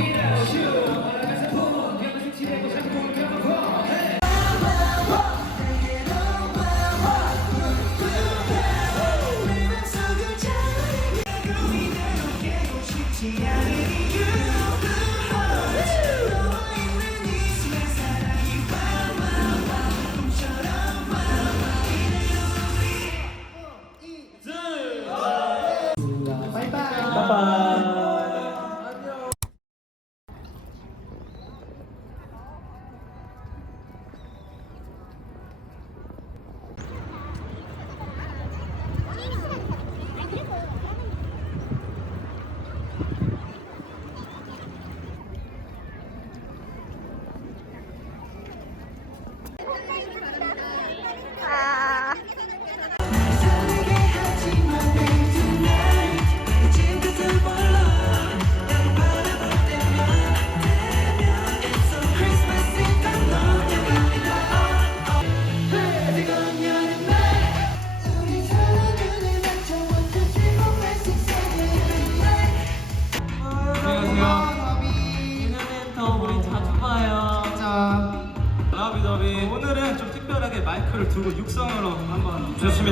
위로 슈 올라가서 품 영수 집에 보상 품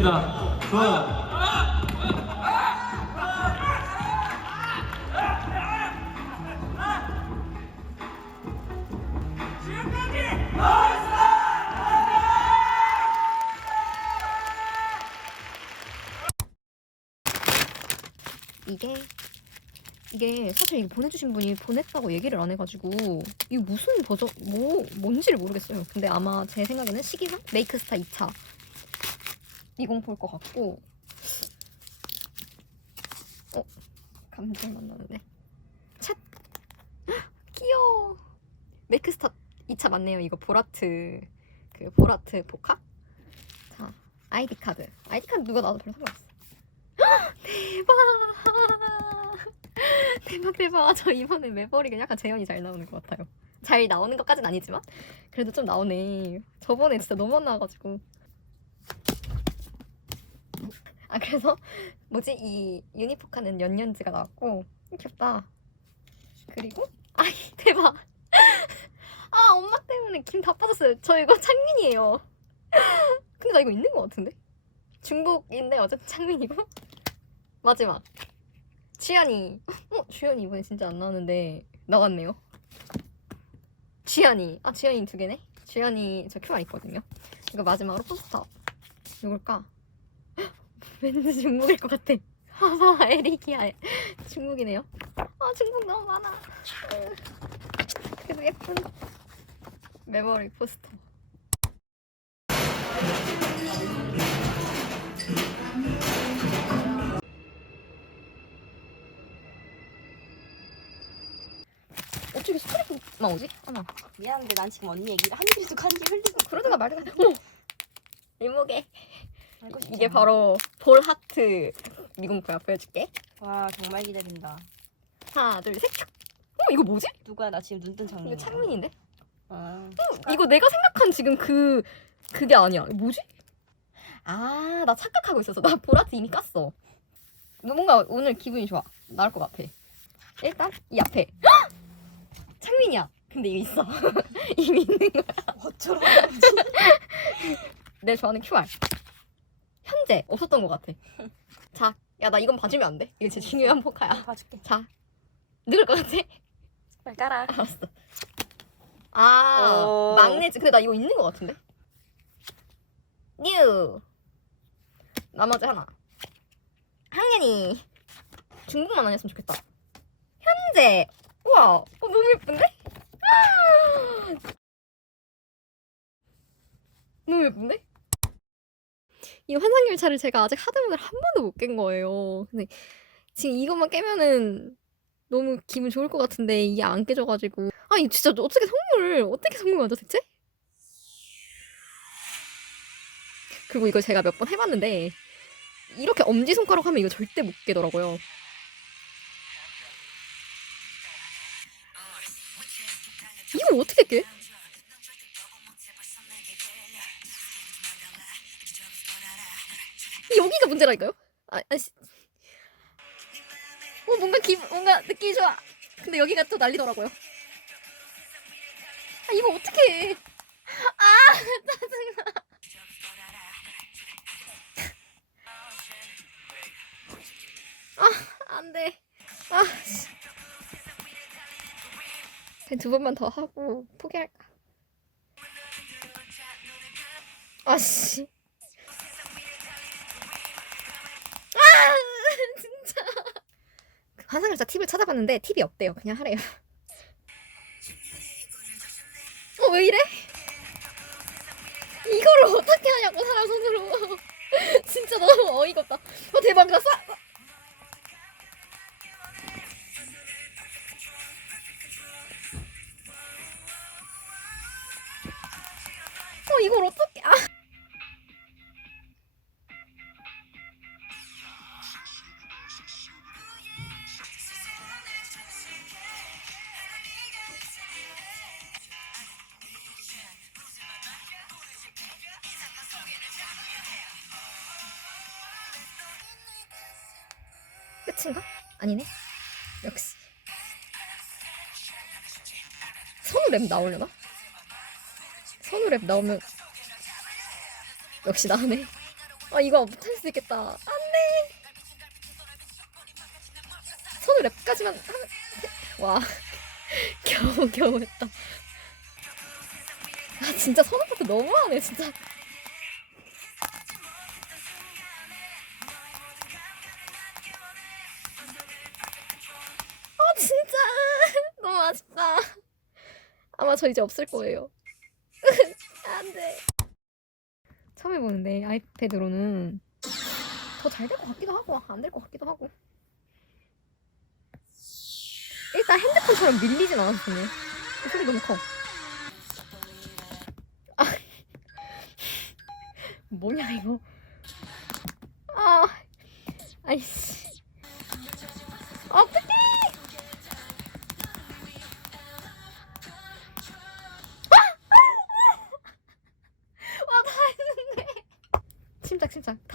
좋습니다. 좋아요. 이게 이게 사실 이거 보내주신 분이 보냈다고 얘기를 안 해가지고 이게 무슨 버전 뭐 뭔지를 모르겠어요. 근데 아마 제 생각에는 시기상 메이크스타 2차 미공포일 것 같고. 어? 감정 만나는데. 챗 귀여워! 메이크스타 2차 맞네요. 이거 보라트 그 보라트 보카 자 아이디 카드. 아이디 카드 누가 나도 별로 상관없어. 대박! 대박 대박. 저 이번에 매버릭은 약간 재현이 잘 나오는 것 같아요. 잘 나오는 것까진 아니지만 그래도 좀 나오네. 저번에 진짜 너무 안 나와가지고 아 그래서 뭐지? 이 유니포카는 연년지가 나왔고 귀엽다. 그리고 아이 대박. 아 엄마 때문에 김 다 빠졌어요. 저 이거 창민이에요. 근데 나 이거 있는 것 같은데? 중복인데 어쨌든 창민이고? 마지막. 취한이. 어 취한이 이번에 진짜 안 나왔는데 나왔네요. 취한이. 아 취한이 두 개네? 취한이 저 QR 있거든요. 이거 마지막으로 포스터. 누굴까? 헉, 왠지 중국일 것 같아. 하하 에릭이야 중국이네요. 아 중국 너무 많아. 으, 그래도 예쁜 메모리 포스터. 어떻게 스트레스 나오지? 하나. 미안한데 난 지금 언니 얘기를 한 줄도 한줄 흘리고 그러다가 말다가. 어머 이목에. 알고 싶지 이게. 바로 볼 하트. 미공포야 보여줄게. 와 정말 기대된다. 하나 둘 셋 어 이거 뭐지? 누가 나 지금 눈 뜬 장면 이거 창민인데? 아, 이거 내가 생각한 지금 그 그게 아니야. 뭐지? 아 나 착각하고 있었어. 나 보라트 이미 깠어. 뭔가 오늘 기분이 좋아. 나을 것 같아. 일단 이 앞에. 헉! 창민이야. 근데 이거 있어. 이미 있는 거야. 어쩌라고 내 좋아하는 QR 현재 없었던 것 같아 자 야 나 이건 봐주면 안 돼? 이거 진짜 중요한 포카야 봐줄게 자 누굴 것 같아? 빨리 깔아 알았어 아 오. 막내지 근데 나 이거 있는 것 같은데 뉴 나머지 하나 학년이 중국만 안 했으면 좋겠다 현재 우와 어, 너무 예쁜데? 아! 너무 예쁜데? 이 환상열차를 제가 아직 하드문을 한 번도 못 깬 거예요 근데 지금 이것만 깨면은 너무 기분 좋을 것 같은데 이게 안 깨져가지고 아니 진짜 어떻게 선물 어떻게 선물 맞아 대체? 그리고 이거 제가 몇 번 해봤는데 이렇게 엄지 손가락 하면 이거 절대 못 깨더라고요. 이거 어떻게 깨? 여기가 문제라니까요? 아, 아 씨. 어 뭔가 기 뭔가 느낌이 좋아. 근데 여기가 또 난리더라고요. 아 이거 어떻게 해? 아 짜증나. 아 안 돼. 아. 씨. 두 번만 더 하고 포기할까? 아씨. 그 환상열차 팁을 찾아봤는데 팁이 없대요. 그냥 하래요. 어 왜 이래? 이거를 어떻게 하냐고 사람 손으로. 진짜 너무 어이가 없다. 어 대박 나 쏴. 어 이걸 어떻게? 아. 끝인가? 아니네. 역시. 선우 랩 나오려나? 선우 랩 나오면 역시 나네. 아 이거 못할 수 있겠다. 안돼. 손을 랩까지만 하면 와 겨우 겨우 했다. 아 진짜 선우 파트 너무하네 진짜. 진짜 너무 아쉽다. 아마 저 이제 없을 거예요. 안 돼. 처음 해보는데 아이패드로는 더 잘 될 것 같기도 하고 안 될 것 같기도 하고. 일단 핸드폰처럼 밀리진. 그 소리 너무 커. 아, 뭐냐 이거. 아, 아이씨. 어떡해!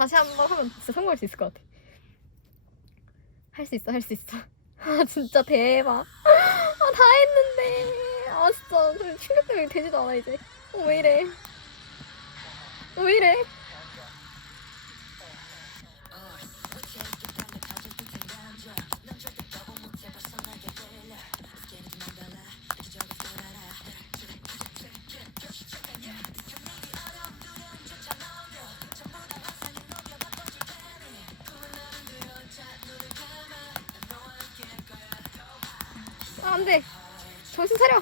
다시 한 번 하면 진짜 성공할 수 있을 것 같아. 할 수 있어, 할 수 있어. 아, 진짜 대박. 아, 다 했는데. 아, 진짜. 저 충격 때문에 되지도 않아, 이제. 어, 왜 이래. 어, 왜 이래. 정신 차려.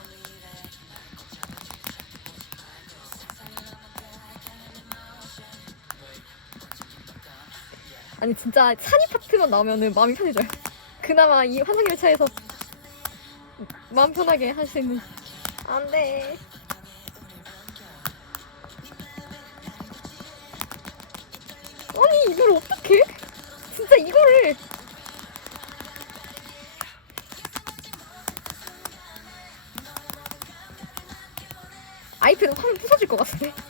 아니 진짜 찬이 파트만 나오면은 마음이 편해져요. 그나마 이 환상의 차에서 마음 편하게 할 수 있는. 안 돼. 아니 이걸 어떻게? 진짜 이거를 아이패드 화면 부서질 것 같은데.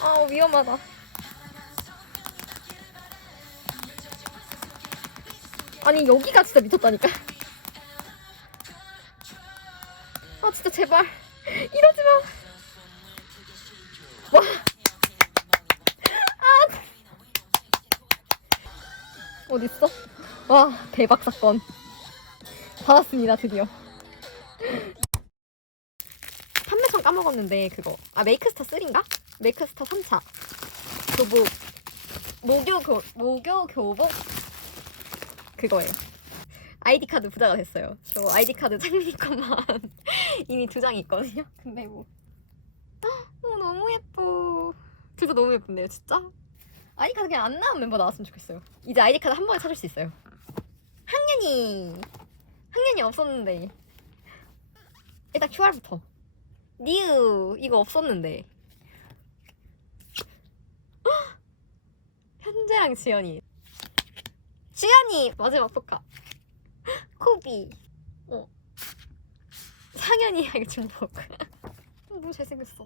아 위험하다. 아니 여기가 진짜 미쳤다니까. 아 진짜 제발 이러지 마. 와. 아. 어디 있어? 와 대박 사건. 받았습니다 드디어. 판매처 까먹었는데 그거 아 메이크스타 3인가? 메이크스타 3차 교복 모교 교 모교 교복 그거예요. 아이디 카드 부자가 됐어요. 저 아이디 카드 창민이 것만 이미 두 장 있거든요. 근데 뭐 어, 너무 예뻐. 둘다 너무 예쁜데요, 진짜? 아이디 카드 그냥 안 나온 멤버 나왔으면 좋겠어요. 이제 아이디 카드 한 번에 찾을 수 있어요. 학년이 학년이 없었는데. 일단 QR부터. 니우 이거 없었는데. 헉! 현재랑 지연이. 지연이 마지막 포카 코비. 어. 상현이랑 중복 어, 너무 잘생겼어